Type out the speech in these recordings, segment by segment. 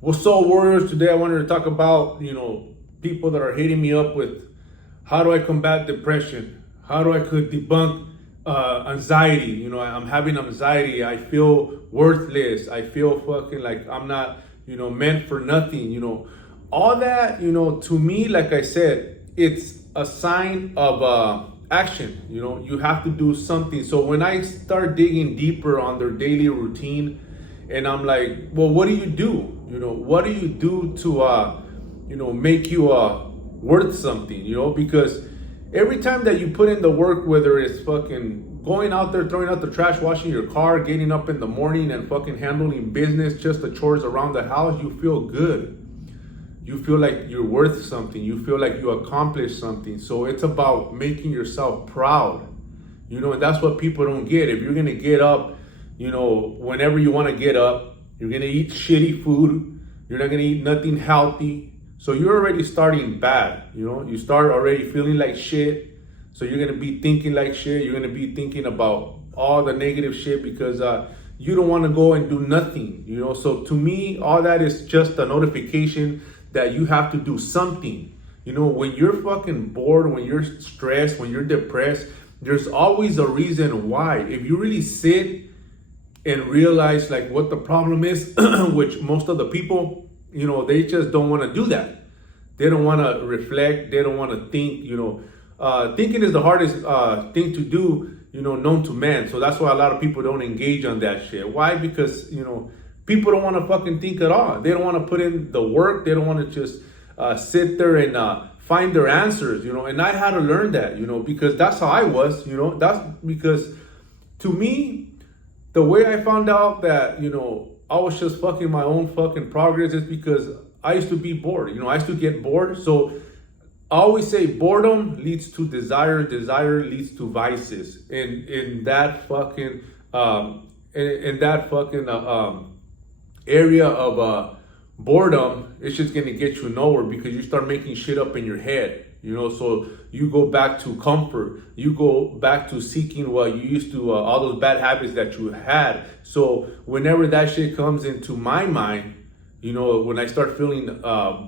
What's up, Warriors? Today I wanted to talk about, people that are hitting me up with how do I combat depression? How do I could debunk anxiety? I'm having anxiety. I feel worthless. I feel fucking like I'm not, meant for nothing. All that, to me, like I said, it's a sign of action. You have to do something. So when I start digging deeper on their daily routine, and I'm like, well, what do you do? What do you do to, make you worth something? Because every time that you put in the work, whether it's fucking going out there, throwing out the trash, washing your car, getting up in the morning and fucking handling business, just the chores around the house, you feel good. You feel like you're worth something. You feel like you accomplished something. So it's about making yourself proud. And that's what people don't get. If you're going to get up, whenever you want to get up, you're going to eat shitty food. You're not going to eat nothing healthy. So you're already starting bad. You start already feeling like shit. So you're going to be thinking like shit. You're going to be thinking about all the negative shit because you don't want to go and do nothing. So to me, all that is just a notification that you have to do something. When you're fucking bored, when you're stressed, when you're depressed, there's always a reason why. If you really sit and realize like what the problem is, which most of the people, they just don't want to do that. They don't want to reflect. They don't want to think. Thinking is the hardest thing to do, known to man. So that's why a lot of people don't engage on that shit. Why? Because, people don't want to fucking think at all. They don't want to put in the work. They don't want to just sit there and find their answers, And I had to learn that, because that's how I was, That's because to me, the way I found out that, I was just fucking my own fucking progress is because I used to be bored. I used to get bored. So I always say boredom leads to desire. Desire leads to vices. And in that fucking, area of boredom, it's just gonna get you nowhere because you start making shit up in your head. So you go back to comfort. You go back to seeking what you used to, all those bad habits that you had. So whenever that shit comes into my mind, when I start feeling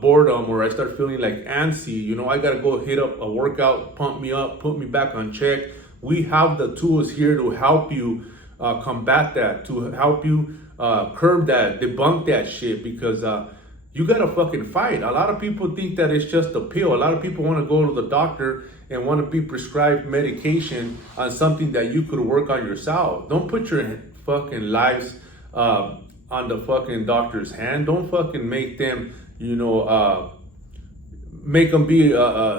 boredom or I start feeling like antsy, I gotta go hit up a workout, pump me up, put me back on check. We have the tools here to help you combat that, to help you curb that, debunk that shit, because you gotta fucking fight. A lot of people think that it's just a pill. A lot of people want to go to the doctor and want to be prescribed medication on something that you could work on yourself. Don't put your fucking lives on the fucking doctor's hand. Don't fucking make them, make them be,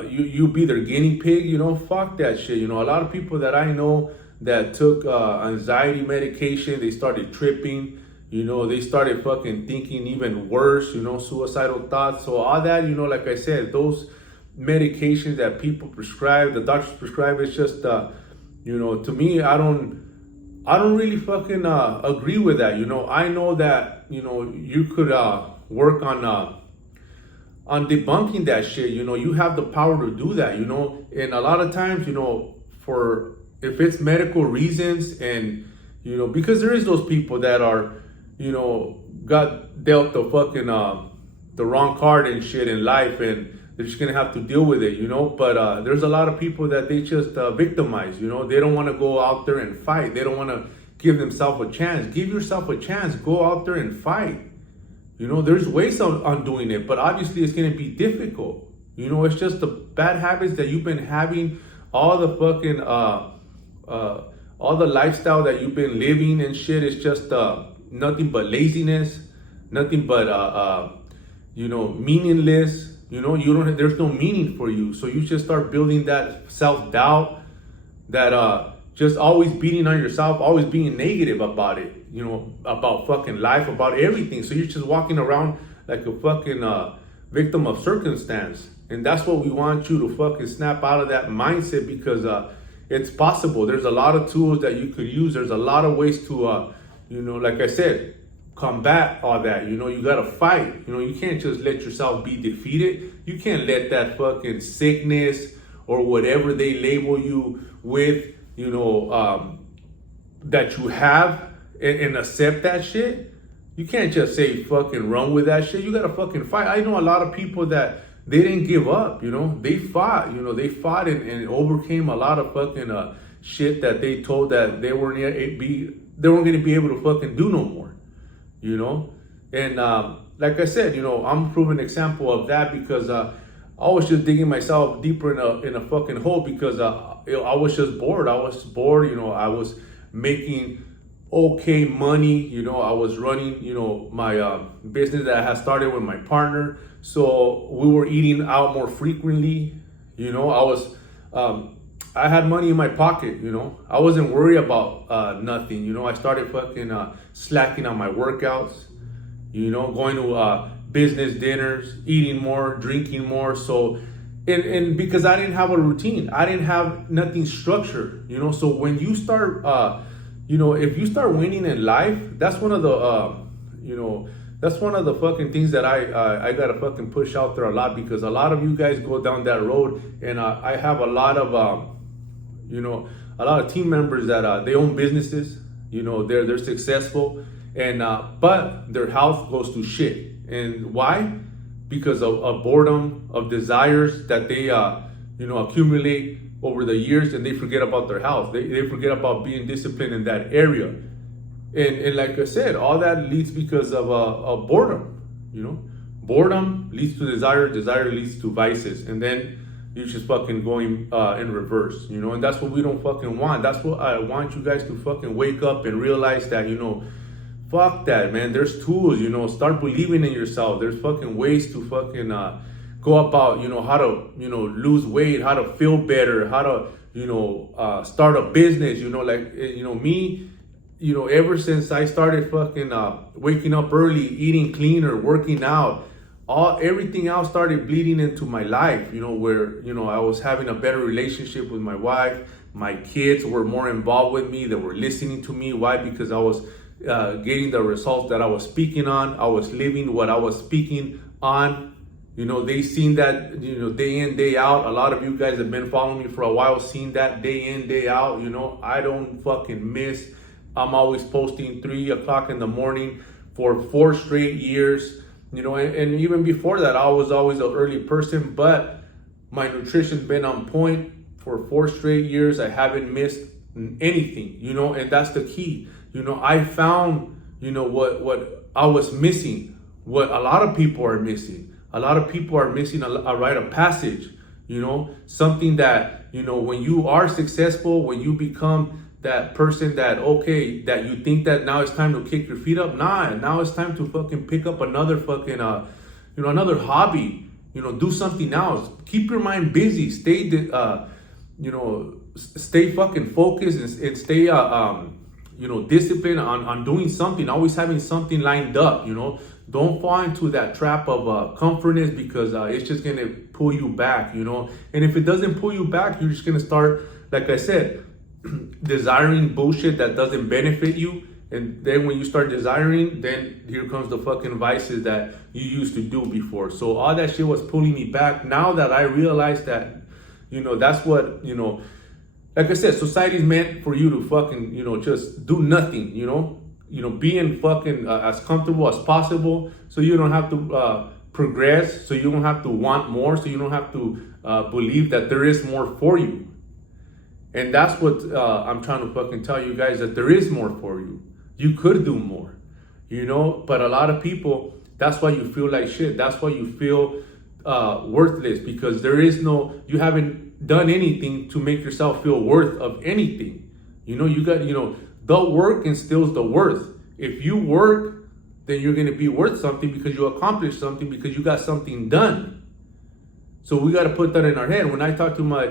you be their guinea pig. Fuck that shit. A lot of people that I know that took anxiety medication, they started tripping. They started fucking thinking even worse, suicidal thoughts. So all that, like I said, those medications that people prescribe, the doctors prescribe, it's just, to me, I don't really fucking agree with that. I know that, you could work on debunking that shit. You have the power to do that, and a lot of times, for if it's medical reasons and, because there is those people that are, got dealt the fucking, the wrong card and shit in life and they're just gonna have to deal with it, but there's a lot of people that they just victimize, they don't want to go out there and fight. They don't want to give themselves a chance. Give yourself a chance. Go out there and fight. There's ways on doing it, but obviously it's gonna be difficult. It's just the bad habits that you've been having, all the fucking all the lifestyle that you've been living and shit. Is just nothing but laziness, nothing but meaningless. You don't. There's no meaning for you. So you just start building that self-doubt, that just always beating on yourself, always being negative about it. About fucking life, about everything. So you're just walking around like a fucking victim of circumstance. And that's what we want you to fucking snap out of that mindset, because it's possible. There's a lot of tools that you could use. There's a lot of ways to like I said, combat all that. You gotta fight. You can't just let yourself be defeated. You can't let that fucking sickness or whatever they label you with, that you have, and accept that shit. You can't just say fucking run with that shit. You gotta fucking fight. I know a lot of people that they didn't give up, you know. They fought, you know, they fought and overcame a lot of fucking shit that they told that they weren't gonna be able to fucking do no more, you know. And like I said, you know, I'm a proven example of that because I was just digging myself deeper in a fucking hole because I was just bored. I was bored, you know. I was making okay money, you know. I was running, you know, my business that I had started with my partner, so we were eating out more frequently, you know. I had money in my pocket, you know. I wasn't worried about nothing, you know. I started fucking slacking on my workouts, you know, going to business dinners, eating more, drinking more. So and because I didn't have a routine, I didn't have nothing structured, you know. So when you start you know, if you start winning in life, that's one of the, you know, that's one of the fucking things that I gotta fucking push out there a lot because a lot of you guys go down that road, and I have a lot of, you know, a lot of team members that they own businesses, you know, they're successful, and but their health goes to shit, and why? Because of boredom, of desires that they, you know, accumulate over the years, and they forget about their health. They forget about being disciplined in that area. And like I said, all that leads because of boredom, you know. Boredom leads to desire, desire leads to vices, and then you're just fucking going in reverse, you know. And that's what we don't fucking want. That's what I want you guys to fucking wake up and realize that, you know, fuck that, man. There's tools, you know. Start believing in yourself. There's fucking ways to fucking go about, you know, how to, you know, lose weight, how to feel better, how to, you know, start a business, you know, like, you know, me, you know, ever since I started fucking waking up early, eating cleaner, working out, everything else started bleeding into my life, you know, where, you know, I was having a better relationship with my wife. My kids were more involved with me. They were listening to me. Why? Because I was getting the results that I was speaking on. I was living what I was speaking on. You know, they seen that, you know, day in, day out. A lot of you guys have been following me for a while, seen that day in, day out. You know, I don't fucking miss. I'm always posting 3 o'clock in the morning for 4 straight years. You know, and even before that, I was always an early person, but my nutrition's been on point for 4 straight years. I haven't missed anything, you know, and that's the key. You know, I found, you know, what I was missing, what a lot of people are missing. A lot of people are missing a rite of passage, you know, something that, you know, when you are successful, when you become that person that, okay, that you think that now it's time to kick your feet up. Nah, now it's time to fucking pick up another fucking, you know, another hobby, you know, do something else. Keep your mind busy. Stay, you know, stay fucking focused and stay, you know, disciplined on doing something, always having something lined up, you know. Don't fall into that trap of comfortness because it's just going to pull you back, you know. And if it doesn't pull you back, you're just going to start, like I said, desiring bullshit that doesn't benefit you. And then when you start desiring, then here comes the fucking vices that you used to do before. So all that shit was pulling me back. Now that I realized that, you know, that's what, you know, like I said, society's meant for you to fucking, you know, just do nothing, you know, being fucking as comfortable as possible, so you don't have to progress, so you don't have to want more, so you don't have to believe that there is more for you. And that's what I'm trying to fucking tell you guys, that there is more for you. You could do more, you know, but a lot of people, that's why you feel like shit. That's why you feel worthless, because there is no, you haven't done anything to make yourself feel worth of anything. You know, you got, you know, the work instills the worth. If you work, then you're going to be worth something because you accomplished something, because you got something done. So we got to put that in our head. When I talk to my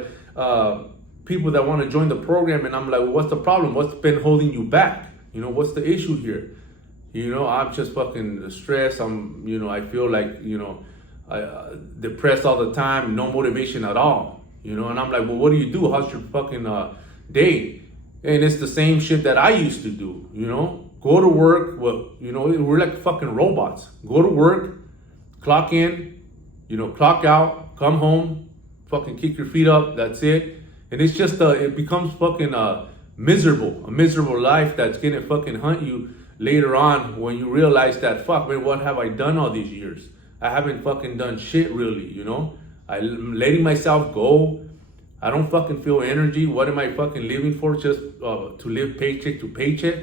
people that want to join the program, and I'm like, well, what's the problem? What's been holding you back? You know, what's the issue here? You know, I'm just fucking stressed. I'm, you know, I feel like, you know, depressed all the time, no motivation at all. You know, and I'm like, well, what do you do? How's your fucking day? And it's the same shit that I used to do, you know? Go to work, well, you know, we're like fucking robots. Go to work, clock in, you know, clock out, come home, fucking kick your feet up, that's it. And it's just, it becomes fucking a miserable life that's gonna fucking hunt you later on, when you realize that, fuck, man, what have I done all these years? I haven't fucking done shit, really, you know? I'm letting myself go. I don't fucking feel energy. What am I fucking living for? Just to live paycheck to paycheck?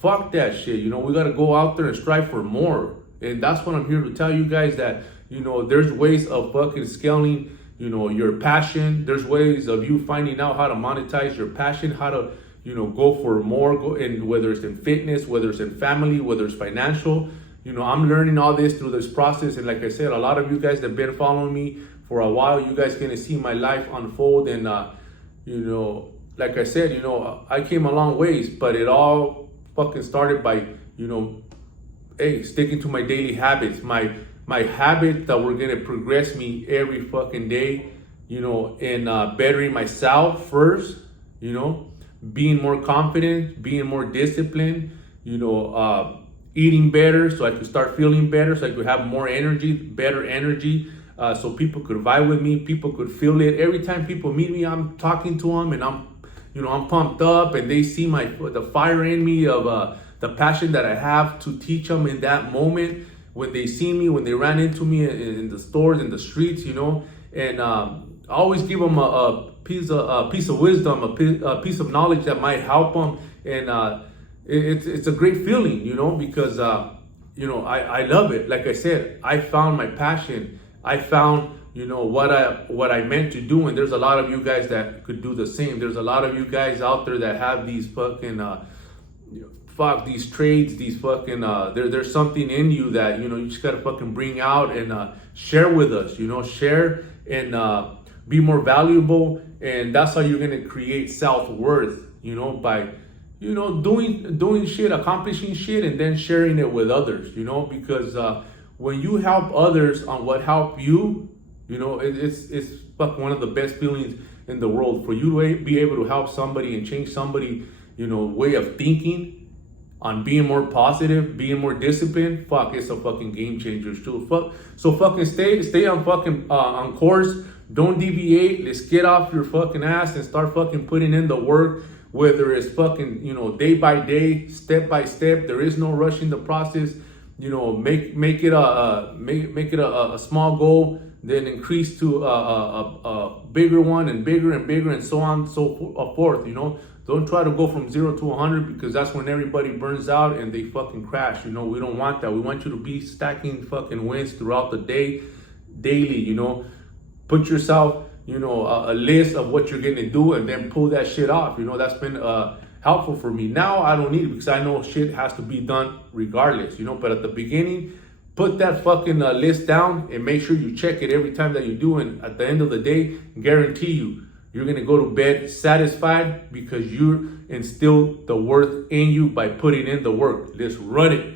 Fuck that shit. You know, we gotta go out there and strive for more. And that's what I'm here to tell you guys, that, you know, there's ways of fucking scaling, you know, your passion. There's ways of you finding out how to monetize your passion, how to, you know, go for more, and whether it's in fitness, whether it's in family, whether it's financial. You know, I'm learning all this through this process. And like I said, a lot of you guys that have been following me for a while, you guys gonna see my life unfold. And, you know, like I said, you know, I came a long ways, but it all fucking started by, you know, hey, sticking to my daily habits, my habits that were gonna progress me every fucking day, you know, and bettering myself first, you know, being more confident, being more disciplined, you know, eating better so I could start feeling better, so I could have more energy, better energy, so people could vibe with me, people could feel it. Every time people meet me, I'm talking to them, and I'm pumped up, and they see the fire in me of the passion that I have to teach them in that moment when they see me, when they ran into me in the stores, in the streets, you know. And I always give them a piece of wisdom, a piece of knowledge that might help them. And it's a great feeling, you know, because you know, I love it. Like I said, I found my passion. I found, you know, what I meant to do. And there's a lot of you guys that could do the same. There's a lot of you guys out there that have these fucking these trades, these fucking there's something in you that, you know, you just gotta fucking bring out and share with us, you know, share and be more valuable. And that's how you're gonna create self-worth, you know, by, you know, doing shit, accomplishing shit, and then sharing it with others, you know. Because when you help others on what helped you, you know, it's fuck one of the best feelings in the world. For you to be able to help somebody and change somebody, you know, way of thinking, on being more positive, being more disciplined, fuck, it's a fucking game changer too. So fucking stay on fucking on course. Don't deviate. Let's get off your fucking ass and start fucking putting in the work. Whether it's fucking, you know, day by day, step by step. There is no rushing the process. You know, make it a small goal, then increase to a bigger one, and bigger and bigger, and so on and so forth. You know, don't try to go from 0 to 100, because that's when everybody burns out and they fucking crash. You know, we don't want that. We want you to be stacking fucking wins throughout the day, daily. You know, put yourself, you know, a list of what you're gonna do, and then pull that shit off. You know, that's been helpful for me. Now I don't need it, because I know shit has to be done regardless, you know. But at the beginning, put that fucking list down and make sure you check it every time that you do. And at the end of the day, guarantee you're gonna go to bed satisfied, because you instilled the worth in you by putting in the work. Let's run it.